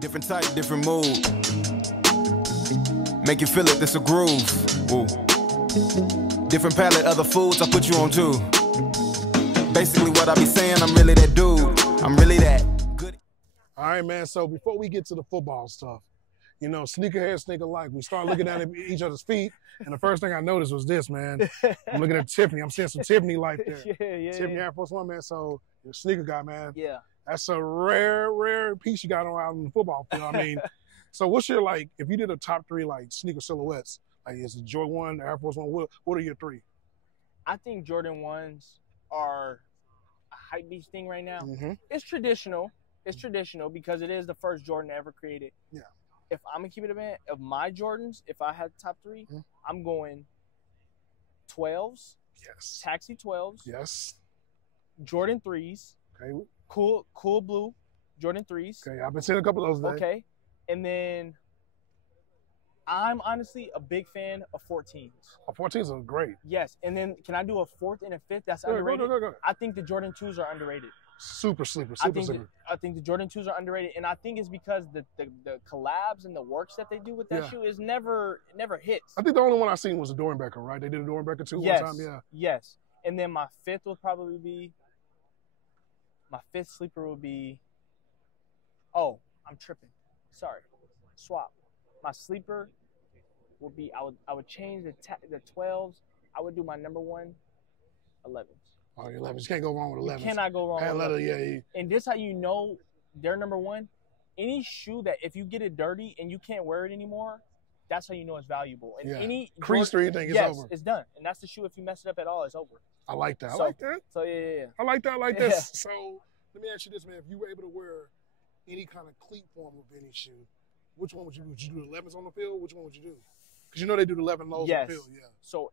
Different type, different mood. Make you feel it, this a groove. Ooh. Different palette, other foods I put you on too. Basically what I be saying, I'm really that dude. I'm really that good. All right, man, so before we get to the football stuff, you know, sneakerhead, sneaker-like, we start looking at each other's feet, and the first thing I noticed was this, man. I'm looking at Tiffany. I'm seeing some Tiffany life there. Tiffany AF1s, man, so you're a sneaker guy, man. Yeah. That's a rare piece you got around the football field. I mean, so what's your, like, if you did a top three, like, sneaker silhouettes, like, is it Jordan 1, Air Force 1, what are your three? I think Jordan 1s are a hype beast thing right now. Mm-hmm. It's traditional. It's traditional because it is the first Jordan ever created. Yeah. If I'm going to keep it a man, of my Jordans, if I had top three, I'm going 12s. Yes. Taxi 12s. Yes. Jordan 3s. Okay. Cool blue Jordan 3s. Okay, I've been seeing a couple of those days. Okay. And then I'm honestly a big fan of 14s. Oh, 14s are great. Yes. And then can I do a fourth and a fifth that's Yeah, underrated? go. I think the Jordan 2s are underrated. Super sleeper. I think the Jordan 2s are underrated, and I think it's because the collabs and the works that they do with that shoe is never hits. I think the only one I've seen was the Doernbecher, right? They did a Doernbecher too one time, yeah. Yes. And then my fifth would probably be, my fifth sleeper would be, oh, I'm tripping. Sorry. Swap. My sleeper would be, I would change the 12s. I would do my number one, 11s. Oh, 11. You can't go wrong with 11. You cannot go wrong with 11. Yeah. And this how you know they're number one. Any shoe that if you get it dirty and you can't wear it anymore, that's how you know it's valuable. And any crease or anything, it's over. It's done. And that's the shoe. If you mess it up at all, it's over. I like that. So, I like that. So yeah. I like that. I like this. So let me ask you this, man. If you were able to wear any kind of cleat form of any shoe, which one would you do? Would you do the 11s on the field? Which one would you do? Because you know they do the 11 lows on the field. Yeah. So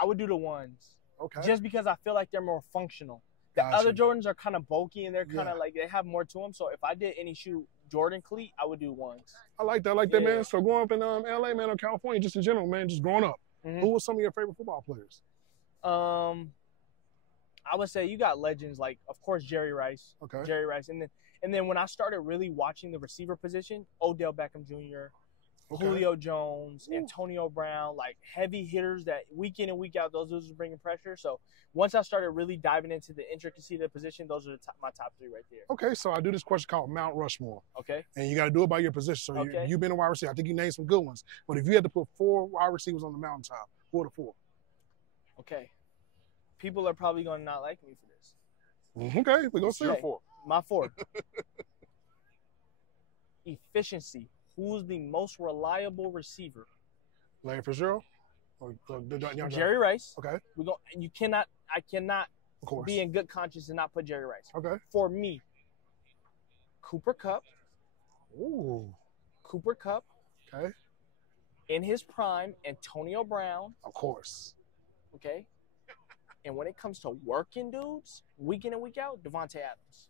I would do the ones. Okay. Just because I feel like they're more functional. The other Jordans are kind of bulky and they're kind of like, they have more to them. So if I did any shoe Jordan cleat, I would do ones. I like that. I like that, man. So growing up in LA, man, or California, just in general, man, just growing up, who were some of your favorite football players? I would say you got legends like, of course, Jerry Rice. Okay. Jerry Rice. And then when I started really watching the receiver position, Odell Beckham Jr., Julio Jones, Antonio Brown, like heavy hitters that week in and week out, those dudes are bringing pressure. So once I started really diving into the intricacy of the position, those are my top three right there. Okay, so I do this question called Mount Rushmore. Okay. And you got to do it by your position. So you've been a wide receiver. I think you named some good ones. But if you had to put 4 wide receivers on the mountaintop, 4 to 4. Okay. People are probably going to not like me for this. Okay, we're going to see your 4. My 4. Efficiency. Who's the most reliable receiver? Larry Fitzgerald? Or Jerry Rice. Okay. I cannot be in good conscience and not put Jerry Rice. Okay. For me, Cooper Kupp. Ooh. Cooper Kupp. Okay. In his prime, Antonio Brown. Of course. Okay. And when it comes to working dudes, week in and week out, Devontae Adams.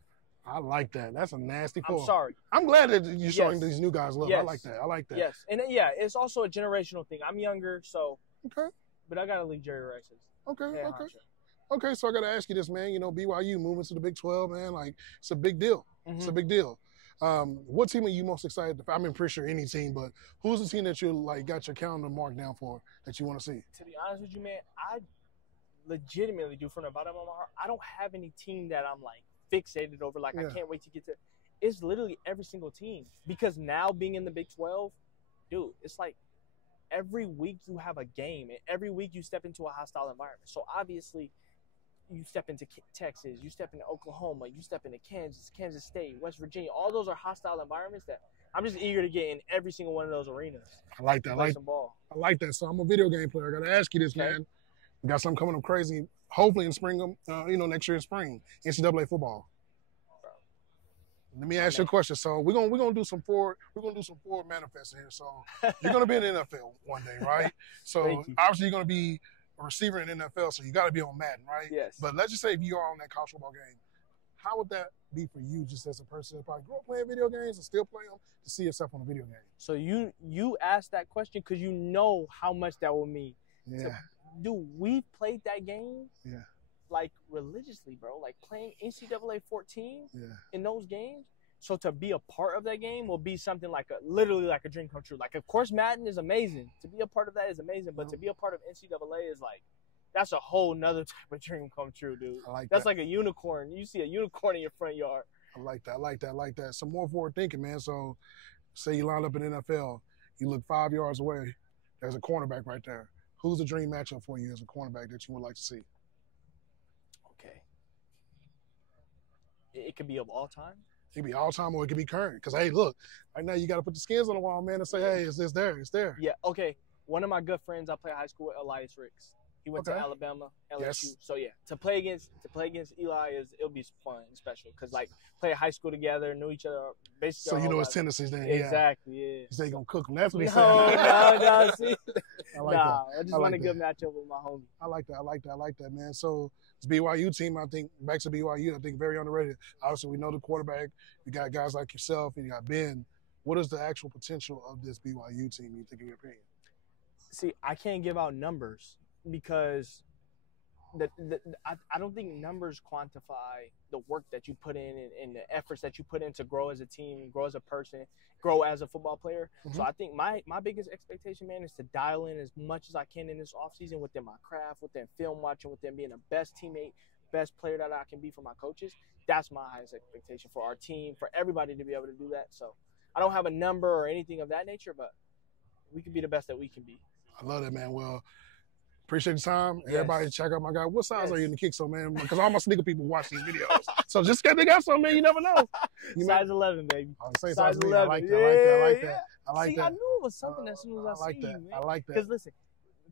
I like that. That's a nasty call. I'm sorry. I'm glad that you're showing these new guys love. I like that. I like that. Yes. And it's also a generational thing. I'm younger, so. Okay. But I got to leave Jerry Rice. Okay, so I got to ask you this, man. You know, BYU moving to the Big 12, man, like, it's a big deal. It's a big deal. What team are you most excited for? I mean, pretty sure any team, but who's the team that you like got your calendar marked down for that you want to see? To be honest with you, man, I legitimately do from the bottom of my heart. I don't have any team that I'm like fixated over. Like, I can't wait to get to. It's literally every single team. Because now being in the Big 12, dude, it's like every week you have a game. And every week you step into a hostile environment. So obviously you step into Texas, you step into Oklahoma, you step into Kansas, Kansas State, West Virginia. All those are hostile environments that I'm just eager to get in every single one of those arenas. I like that. I like that. So I'm a video game player. I got to ask you this, man. We got something coming up crazy. Hopefully in spring, next year in spring, NCAA football. Let me ask you a question. So we're gonna do some forward manifesting here. So you're gonna be in the NFL one day, right? So obviously you're gonna be a receiver in the NFL. So you got to be on Madden, right? Yes. But let's just say if you are on that college football game, how would that be for you, just as a person that probably grew up playing video games and still play them, to see yourself on a video game? So you asked that question because you know how much that will mean. Yeah. So, dude, we played that game. Yeah. Like religiously, bro. Like playing NCAA 14 in those games. So to be a part of that game will be something like literally like a dream come true. Like, of course, Madden is amazing. To be a part of that is amazing, but to be a part of NCAA is like, that's a whole nother type of dream come true, dude. I like that's that. like a unicorn. You see a unicorn in your front yard. I like that. I like that. I like that. Some more forward thinking, man. So, say you line up in the NFL, you look 5 yards away. There's a cornerback right there. Who's the dream matchup for you as a cornerback that you would like to see? Okay. It could be of all time. It could be all time or it could be current. Because, hey, look, right now you got to put the skins on the wall, man, and say, hey, is this there? It's there. Yeah, okay. One of my good friends I played high school with, Elias Ricks. He went to Alabama, LSU. Yes. So yeah, to play against Eli it'll be fun and special because like play high school together, knew each other basically. So you know his tendencies then. Exactly. Yeah. You say you gonna cook him. That's what he said. No. See, I like that. I just want a good matchup with my homie. I like that, man. So this BYU team, I think back to BYU, I think very underrated. Obviously, we know the quarterback. You got guys like yourself, and you got Ben. What is the actual potential of this BYU team? You think, in your opinion? See, I can't give out numbers because I don't think numbers quantify the work that you put in and the efforts that you put in to grow as a team, grow as a person, grow as a football player. So I think my biggest expectation, man, is to dial in as much as I can in this offseason within my craft, within film watching, within being the best teammate, best player that I can be for my coaches. That's my highest expectation for our team, for everybody to be able to do that. So I don't have a number or anything of that nature, but we can be the best that we can be. I love that, man. Well, appreciate the time. Yes. Everybody check out my guy. What size are you in the kick, so man? Because all my sneaker people watch these videos. So just because they got something, man, you never know. Size 11, baby. Say size 11. 11. I like that. I like See, that. I knew it was something as soon as I like see that. you, man. I like that. Because listen,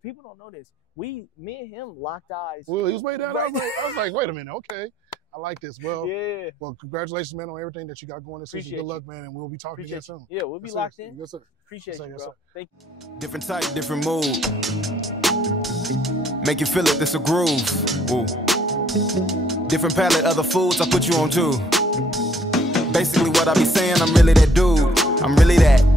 people don't know this. Me and him locked eyes. Well, he was way down. Right. I was like, wait a minute. Okay. I like this. Well, yeah. Well, congratulations, man, on everything that you got going this season. Good luck, man, and we'll be talking again soon. Yeah, we'll be locked in. Yes, sir. Appreciate you, bro. Thank you. Different type, different mood. Make you feel it, this a groove. Ooh. Different palette, other foods I put you on too. Basically what I be saying, I'm really that dude. I'm really that.